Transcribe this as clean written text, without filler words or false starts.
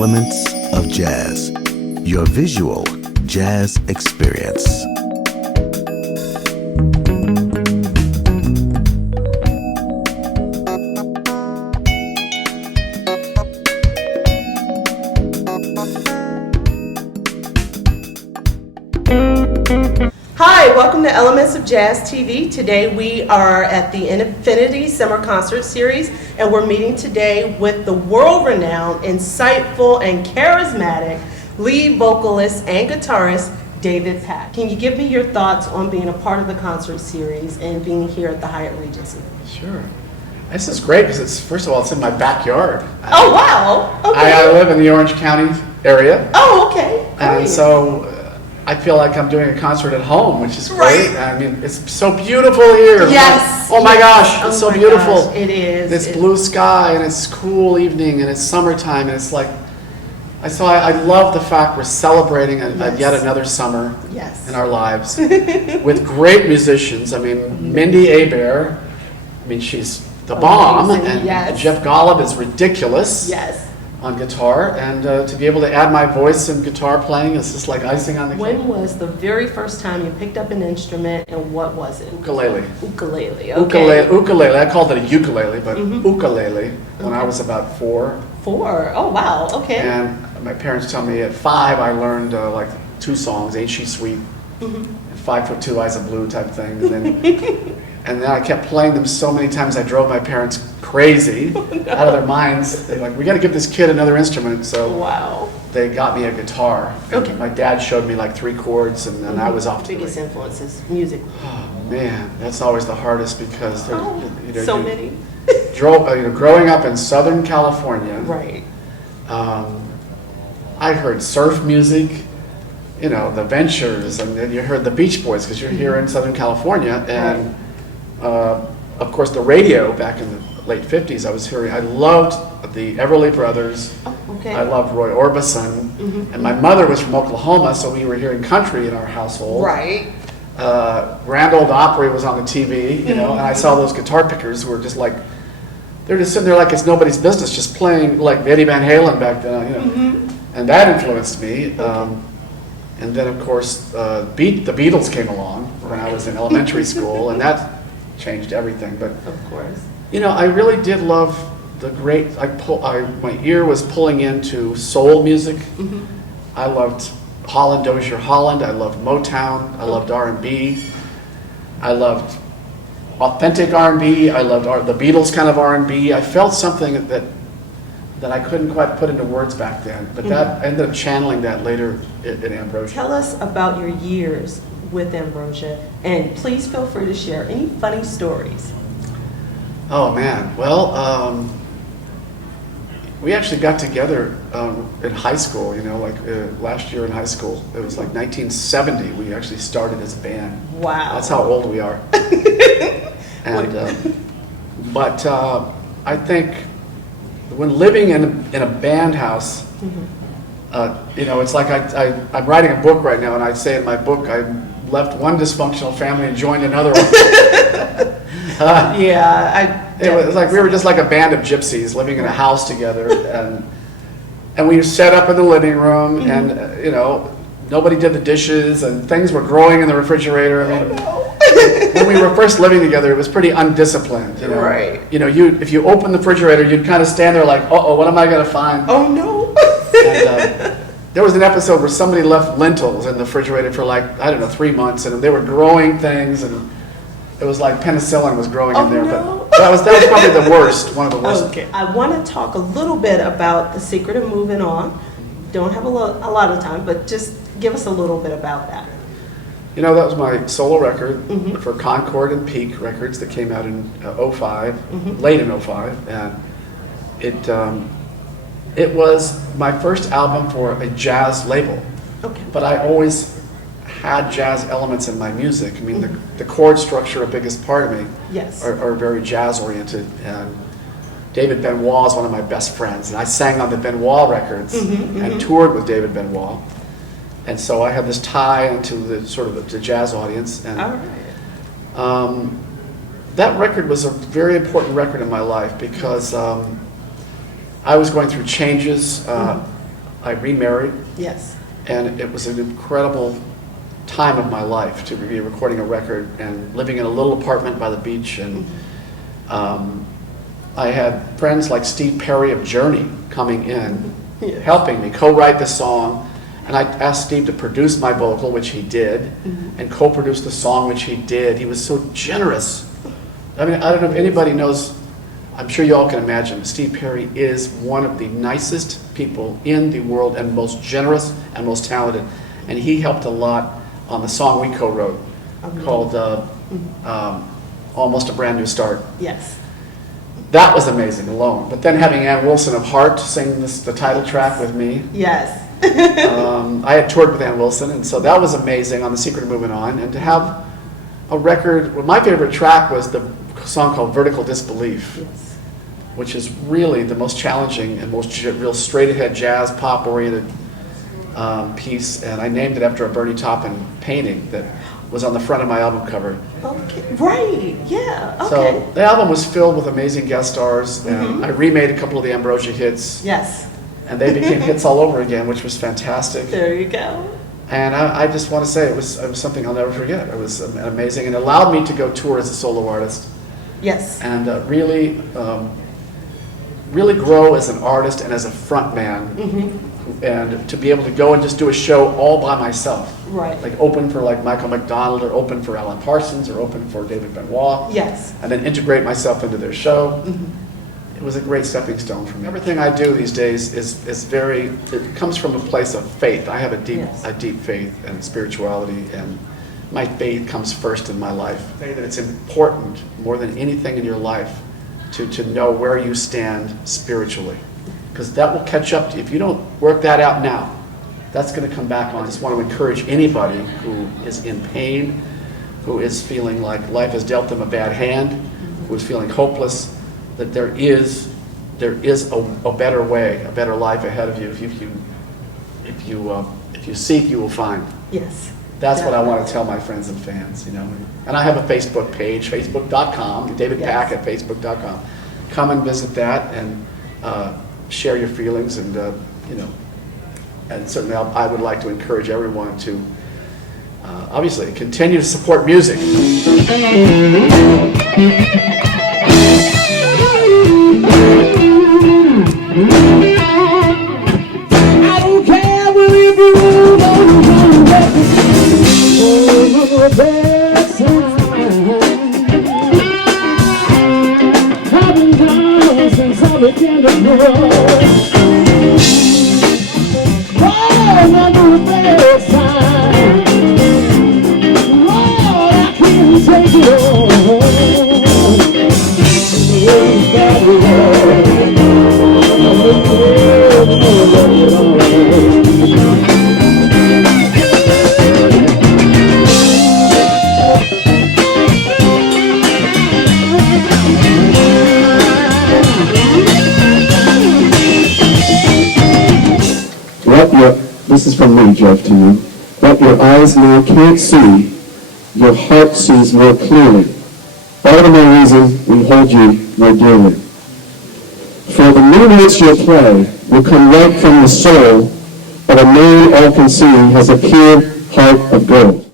Elements of Jazz, your visual jazz experience. Hi, welcome to Elements of Jazz TV. Today we are at the Infiniti Summer Concert Series, and we're meeting today with the world-renowned, insightful, and charismatic lead vocalist and guitarist, Daivid. Can you give me your thoughts on being a part of the concert series and being here at the Hyatt Regency? Sure. This is great because it's, first of all, it's in my backyard. Oh, wow. Okay. I live in the Orange County area. Oh, okay. And so I feel like I'm doing a concert at home, which is great. Right. I mean, it's so beautiful here. Yes. Oh my gosh, it's Oh so my beautiful. gosh, it is. It's blue sky and it's cool evening and it's summertime and it's like, I love the fact we're celebrating yet another summer in our lives with great musicians. I mean, Mindy Abair, she's the bomb, and Jeff Golub is ridiculous on guitar, and to be able to add my voice and guitar playing is just like icing on the cake. When was the very first time you picked up an instrument, and what was it? Ukulele. Ukulele, okay. Ukulele. I called it a ukulele, but ukulele when I was about 4. 4? Oh, wow, okay. And my parents tell me at 5 I learned like 2 songs, Ain't She Sweet, 5 Foot 2 Eyes of Blue type thing, and then I kept playing them so many times I drove my parents crazy, out of their minds. They're like, we got to give this kid another instrument. So they got me a guitar. Okay. My dad showed me like 3 chords, and then I was off to biggest influences, music. Oh man, that's always the hardest because so many. Growing up in Southern California, Right. I heard surf music, the Ventures, and then you heard the Beach Boys because you're here in Southern California, and of course the radio back in the late 50s I loved the Everly Brothers. I loved Roy Orbison, and my mother was from Oklahoma, so we were hearing country in our household. Right. Grand Ole Opry was on the TV, and I saw those guitar pickers who were just like, they're just sitting there like it's nobody's business, just playing like Eddie Van Halen back then, and that influenced me. And then, of course, the Beatles came along when I was in elementary school, and that changed everything. But of course, I really did love the great. My ear was pulling into soul music. I loved Holland Dozier Holland. I loved Motown. I loved R&B. I loved authentic R&B. I loved the Beatles kind of R&B. I felt something that I couldn't quite put into words back then, but that I ended up channeling that later in Ambrosia. Tell us about your years with Ambrosia, and please feel free to share any funny stories. Oh man, well, we actually got together in high school, last year in high school. It was like 1970, we actually started as a band. Wow. That's how old we are. And, but I think when living in a band house, it's like I'm writing a book right now, and I say in my book I left one dysfunctional family and joined another one. It was like we were just like a band of gypsies living in a house together, and we set up in the living room, and nobody did the dishes, and things were growing in the refrigerator. When we were first living together, it was pretty undisciplined. Right. If you open the refrigerator, you'd kind of stand there like, uh-oh, what am I going to find? Oh no. And, there was an episode where somebody left lentils in the refrigerator for 3 months, and they were growing things, and it was like penicillin was growing in there. No. But that was probably the worst, one of the worst. Okay. I want to talk a little bit about The Secret of Moving On. Don't have a lot of time, but just give us a little bit about that. That was my solo record for Concord and Peak Records that came out in '05, late in '05, and it was my first album for a jazz label. Okay. But I always had jazz elements in my music. The chord structure, a biggest part of me, are very jazz oriented. And David Benoit is one of my best friends, and I sang on the Benoit records and toured with David Benoit. And so I had this tie into the sort of the jazz audience. And all right. That record was a very important record in my life because I was going through changes I remarried, Yes. and it was an incredible time of my life to be recording a record and living in a little apartment by the beach. And I had friends like Steve Perry of Journey coming in, Yes. helping me co-write the song. And I asked Steve to produce my vocal, which he did, and co-produce the song, which he did. He was so generous. I mean, I don't know if anybody knows, I'm sure you all can imagine, Steve Perry is one of the nicest people in the world and most generous and most talented. And he helped a lot on the song we co-wrote called Almost a Brand New Start. Yes. That was amazing alone. But then having Ann Wilson of Heart sing the title track with me. Yes. I had toured with Ann Wilson, and so that was amazing on The Secret of Moving On. And to have a record, well, my favorite track was the song called Vertical Disbelief, Yes. which is really the most challenging and most real straight-ahead jazz, pop-oriented piece. And I named it after a Bernie Taupin painting that was on the front of my album cover. Okay. Right. Yeah. Okay. So the album was filled with amazing guest stars, and I remade a couple of the Ambrosia hits. Yes. And they became hits all over again, which was fantastic. There you go. And I just want to say it was something I'll never forget. It was amazing, and it allowed me to go tour as a solo artist Yes. and really grow as an artist and as a front man, and to be able to go and just do a show all by myself. Right. Like open for like Michael McDonald, or open for Alan Parsons, or open for David Benoit. Yes. And then integrate myself into their show. It was a great stepping stone for me. Everything I do these days is very, it comes from a place of faith. I have a deep faith and spirituality, and my faith comes first in my life. I say that it's important more than anything in your life to know where you stand spiritually, because that will catch up to you. If you don't work that out now, that's going to come back on. I just want to encourage anybody who is in pain, who is feeling like life has dealt them a bad hand, who is feeling hopeless, that there is a better way, a better life ahead of you. If you seek, you will find. Yes. That's what I want to tell my friends and fans, you know. And I have a Facebook page, facebook.com, David Pack at facebook.com. Come and visit that and share your feelings, and you know. And certainly I would like to encourage everyone to obviously continue to support music. I don't care if you move on the best side. Having gone since I began to grow. Oh, on the best side. Lord, I can't take it all. This is from me, Jeff, to you. What your eyes now can't see, your heart sees more clearly. All the more reason we hold you more dearly. For the new notes you'll play will come right from the soul of a man all-consuming has a pure heart of gold.